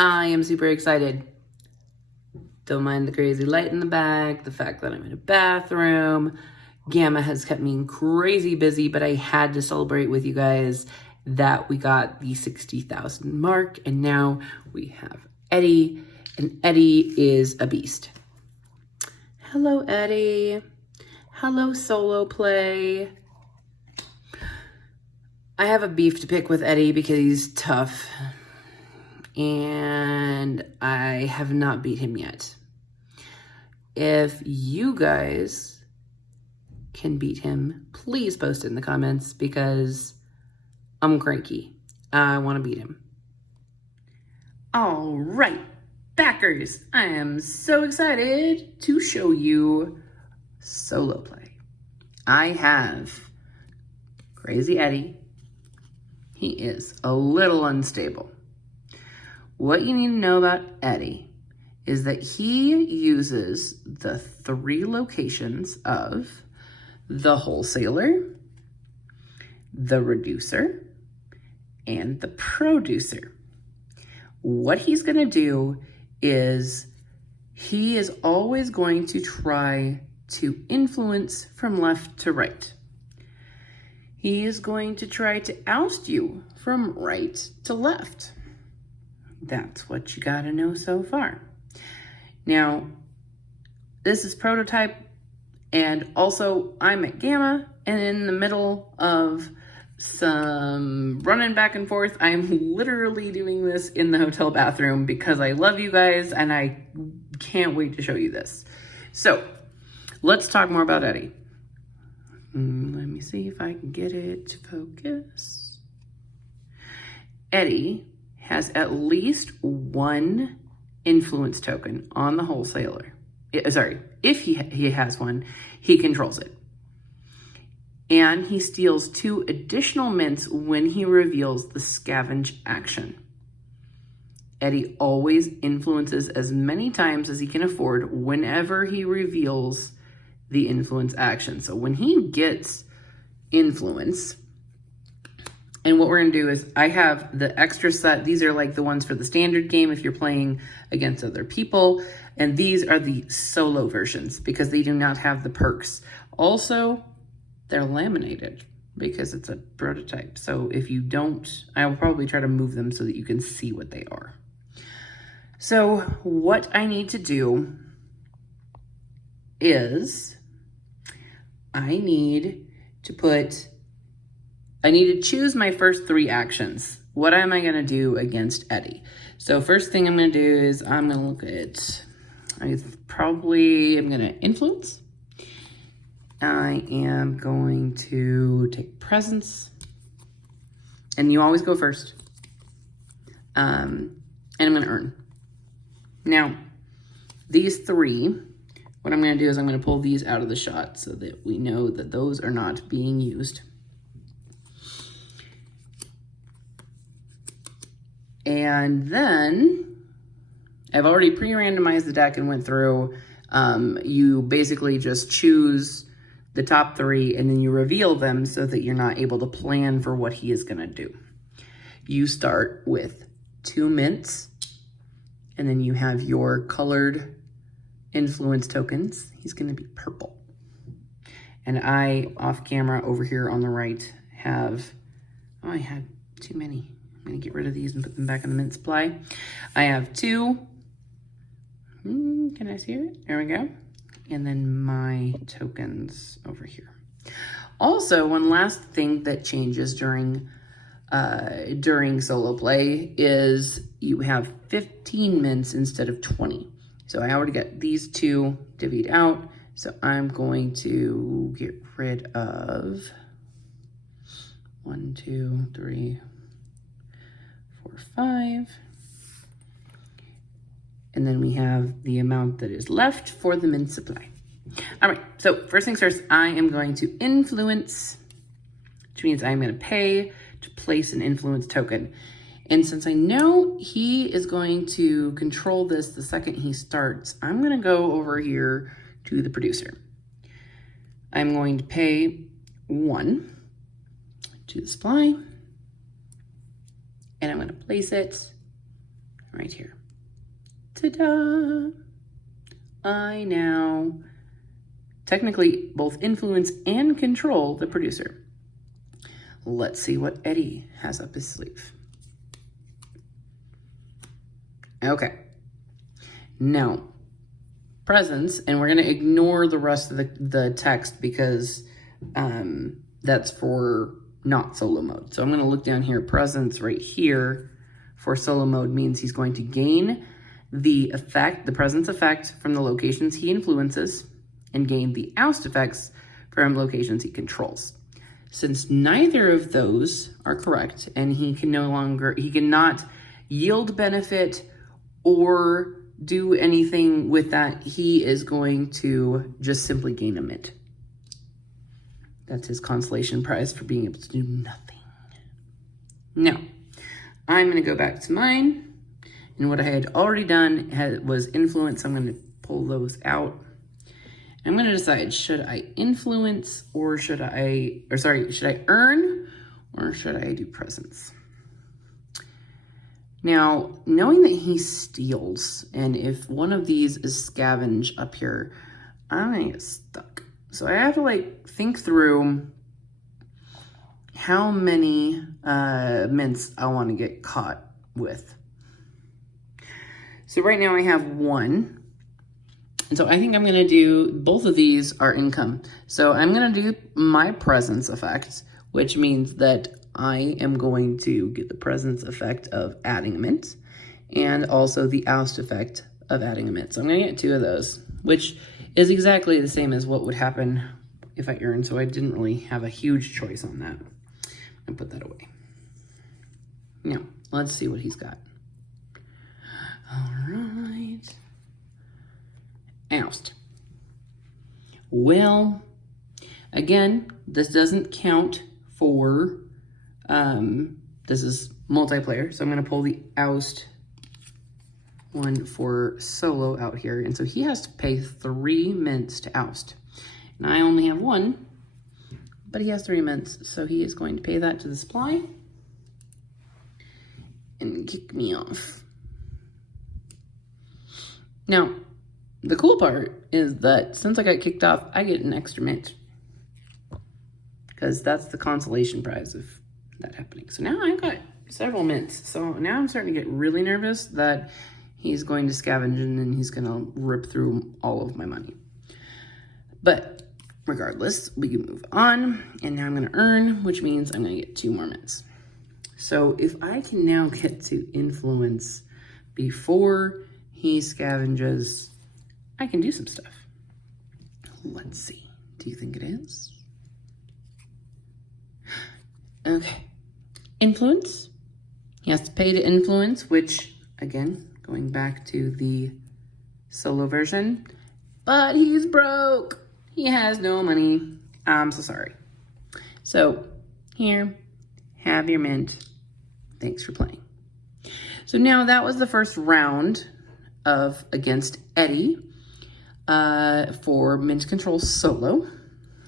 I am super excited. Don't mind the crazy light in the back, the fact that I'm in a bathroom. Gamma has kept me crazy busy, but I had to celebrate with you guys that we got the 60,000 mark, and now we have Eddie, and Eddie is a beast. Hello, Eddie. Hello, solo play. I have a beef to pick with Eddie because he's tough, and I have not beat him yet. If you guys can beat him, please post it in the comments because I'm cranky. I want to beat him. All right, backers, I am so excited to show you solo play. I have Crazy Eddie. He is a little unstable. What you need to know about Eddie is that he uses the 3 locations of the wholesaler, the reducer, and the producer. What he's going to do is he is always going to try to influence from left to right. He is going to try to oust you from right to left. That's what you got to know so far. Now, this is prototype, and also I'm at Gamma, and in the middle of some running back and forth, I'm literally doing this in the hotel bathroom because I love you guys and I can't wait to show you this. So let's talk more about Eddie. Let me see if I can get it to focus. Eddie has at least 1 influence token on the wholesaler. If he has one, he controls it. And he steals 2 additional mints when he reveals the scavenge action. Eddie always influences as many times as he can afford whenever he reveals the influence action. So when he gets influence, and what we're gonna do is I have the extra set. These are like the ones for the standard game if you're playing against other people. And these are the solo versions because they do not have the perks. Also, they're laminated because it's a prototype. So if you don't, I will probably try to move them so that you can see what they are. So what I need to do is I need to choose my first 3 actions. What am I gonna do against Eddie? So first thing I'm gonna do is I'm gonna look at, I'm gonna influence. I am going to take presence, and you always go first. And I'm gonna earn. Now, these 3, what I'm gonna do is I'm gonna pull these out of the shot so that we know that those are not being used. And then I've already pre-randomized the deck and went through. You basically just choose the top 3 and then you reveal them so that you're not able to plan for what he is gonna do. You start with 2 mints, and then you have your colored influence tokens. He's gonna be purple. And I, off camera over here on the right, have, I had too many. I'm gonna get rid of these and put them back in the mint supply. I have 2, can I see it? There we go. And then my tokens over here. Also, one last thing that changes during solo play is you have 15 mints instead of 20. So I already got these 2 divvied out. So I'm going to get rid of 1, 2, 3, 4, 5. And then we have the amount that is left for the mint supply. All right, so first things first, I am going to influence, which means I'm gonna pay to place an influence token. And since I know he is going to control this the second he starts, I'm gonna go over here to the producer. I'm going to pay 1 to the supply, and I'm gonna place it right here. Ta-da! I now technically both influence and control the producer. Let's see what Eddie has up his sleeve. Okay. Now, presents, and we're going to ignore the rest of the text because that's for not solo mode. So I'm going to look down here. Presents right here for solo mode means he's going to gain the effect, the presence effect from the locations he influences, and gain the oust effects from locations he controls. Since neither of those are correct, and he cannot yield benefit or do anything with that, he is going to just simply gain a mint. That's his consolation prize for being able to do nothing. Now, I'm going to go back to mine, and what I had already done was influence. I'm going to pull those out. I'm going to decide, should I influence or should I earn or should I do presents? Now, knowing that he steals, and if one of these is scavenge up here, I'm going to get stuck. So I have to think through how many mints I want to get caught with. So right now I have one. And so I think I'm going to do, both of these are income. So I'm going to do my presence effect, which means that I am going to get the presence effect of adding a mint and also the oust effect of adding a mint. So I'm going to get two of those, which is exactly the same as what would happen if I earned. So I didn't really have a huge choice on that. And put that away. Now, let's see what he's got. All right. Oust. Well, again, this doesn't count for, this is multiplayer, so I'm going to pull the oust one for solo out here. And so he has to pay 3 mints to oust. And I only have 1, but he has 3 mints, so he is going to pay that to the supply and kick me off. Now, the cool part is that since I got kicked off, I get an extra mint. Because that's the consolation prize of that happening. So now I've got several mints. So now I'm starting to get really nervous that he's going to scavenge and then he's going to rip through all of my money. But regardless, we can move on. And now I'm going to earn, which means I'm going to get 2 more mints. So if I can now get to influence before he scavenges, I can do some stuff. Let's see. Do you think it is? Okay. Influence. He has to pay to influence, which, again, going back to the solo version, but he's broke. He has no money. I'm so sorry. So, here, have your mint. Thanks for playing. So now that was the first round of against Eddie for Mint Control solo.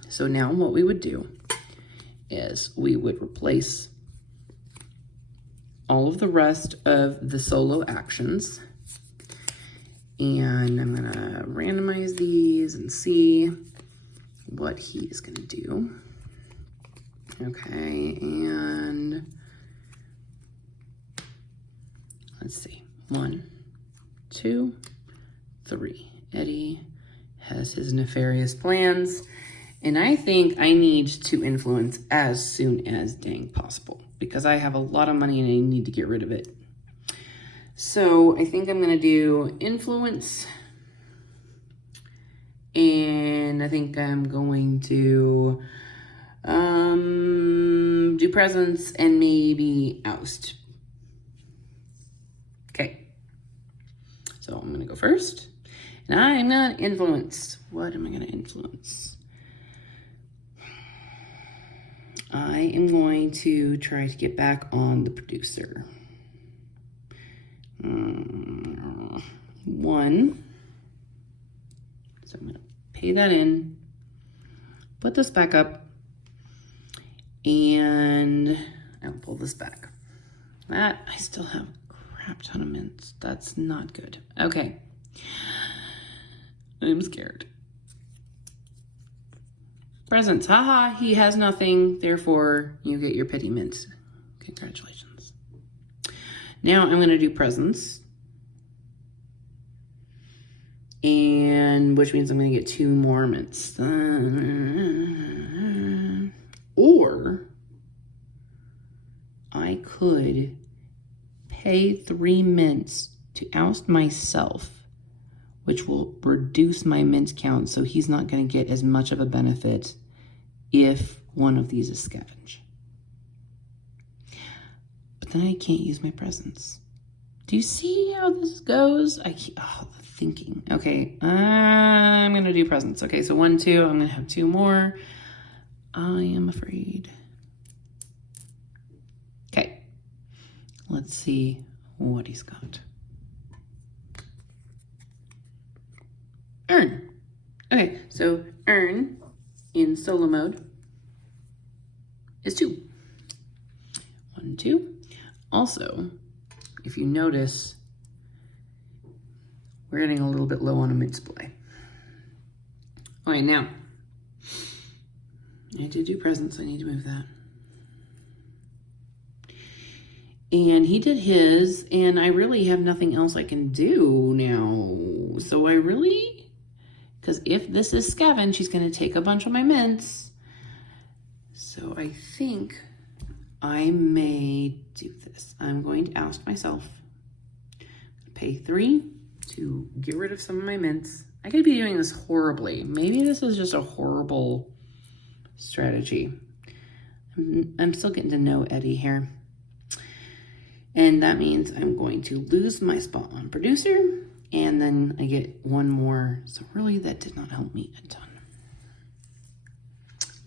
So now what we would do is we would replace all of the rest of the solo actions. And I'm gonna randomize these and see what he is gonna do. Okay, and let's see. 1, 2, 3. Eddie has his nefarious plans, and I think I need to influence as soon as dang possible because I have a lot of money and I need to get rid of it. So I think I'm gonna do influence, and I think I'm going to do presence and maybe oust. Okay, so I'm gonna go first, and I'm gonna influence. What am I gonna influence? I am going to try to get back on the producer. 1. So I'm gonna pay that in, put this back up, and I'll pull this back. That I still have crap. crap ton of mints. That's not good. Okay. I'm scared. Presents. Haha, he has nothing. Therefore, you get your pity mints. Congratulations. Now I'm going to do presents. And which means I'm going to get 2 more mints. Or I could pay 3 mints to oust myself, which will reduce my mint count, so he's not going to get as much of a benefit if one of these is scavenge. But then I can't use my presents. Do you see how this goes? I can't, oh, the thinking. Okay, I'm going to do presents. Okay, so 1, 2, I'm going to have 2 more. I am afraid. Okay, let's see what he's got. Earn. Okay, so earn in solo mode is 2. 1, 2. Also, if you notice, we're getting a little bit low on a mint supply. All right, now, I did do presents. I need to move that. And he did his, and I really have nothing else I can do now. So I really, because if this is scavenge, she's going to take a bunch of my mints. So I think I may do this. I'm going to oust myself. Pay 3 to get rid of some of my mints. I could be doing this horribly. Maybe this is just a horrible strategy. I'm still getting to know Eddie here. And that means I'm going to lose my spot on producer, and then I get 1 more. So really that did not help me a ton.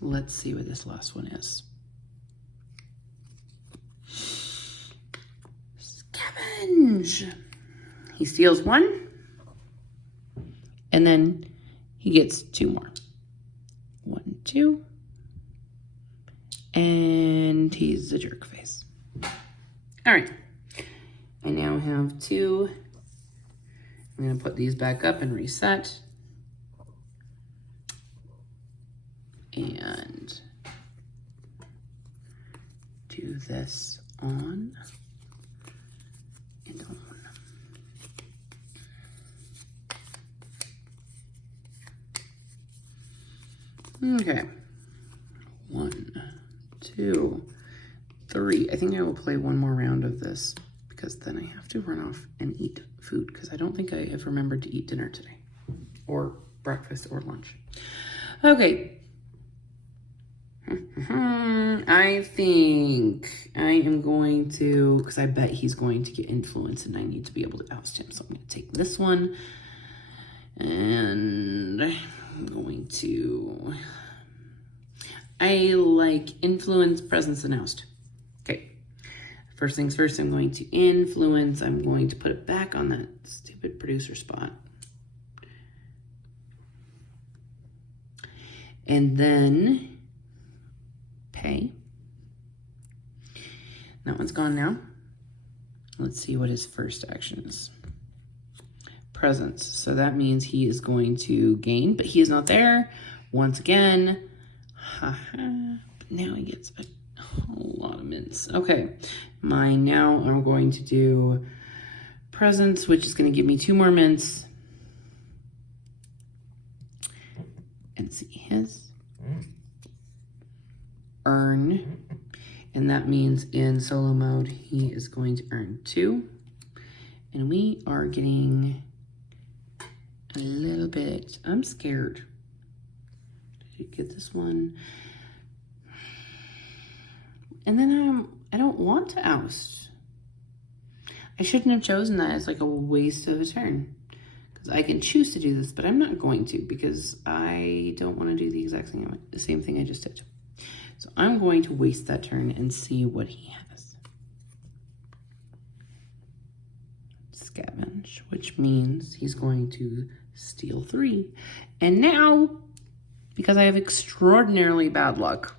Let's see what this last one is. Scavenge. He steals 1, and then he gets 2 more. 1, 2, and he's a jerk face. All right, I now have 2. I'm going to put these back up and reset. And do this on and on. Okay, 1, 2, 3. I think I will play 1 more round of this because then I have to run off and eat food because I don't think I have remembered to eat dinner today or breakfast or lunch. Okay. I think I am going to, because I bet he's going to get influence and I need to be able to oust him. So I'm going to take this one and I'm going to, I like influence, presence, and oust. Okay. First things first, I'm going to influence. I'm going to put it back on that stupid producer spot. And then pay. That one's gone now. Let's see what his first action is. Presence. So that means he is going to gain, but he is not there. Once again. Haha. But now he gets a whole lot of mints. Okay. Now I'm going to do presence, which is going to give me 2 more mints. And see his. Earn, and that means in solo mode he is going to earn 2, and we are getting a little bit, I'm scared. Did you get this one? And then I don't want to oust. I shouldn't have chosen that as like a waste of a turn, because I can choose to do this, but I'm not going to because I don't want to do the exact same thing I just did. So I'm going to waste that turn and see what he has. Scavenge, which means he's going to steal 3. And now, because I have extraordinarily bad luck,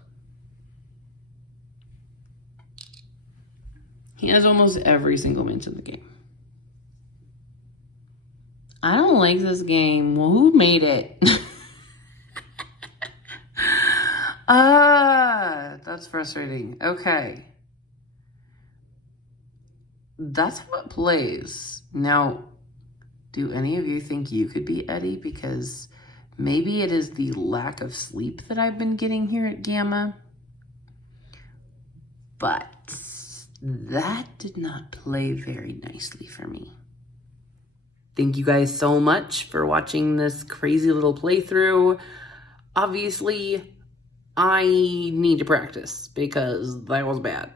He has almost every single mint in the game. I don't like this game. Well, who made it? That's frustrating. Okay. That's how it plays. Now, do any of you think you could be Eddie? Because maybe it is the lack of sleep that I've been getting here at GAMA. But that did not play very nicely for me. Thank you guys so much for watching this crazy little playthrough. Obviously, I need to practice because that was bad.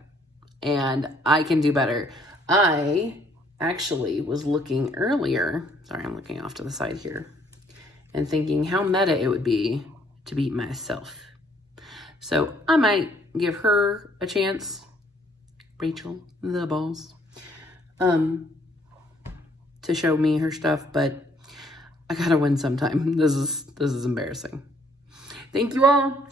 And I can do better. I actually was looking earlier, sorry, I'm looking off to the side here, and thinking how meta it would be to beat myself. So I might give her a chance, Rachael, the balls, to show me her stuff, but I gotta win sometime. This is embarrassing. Thank you all.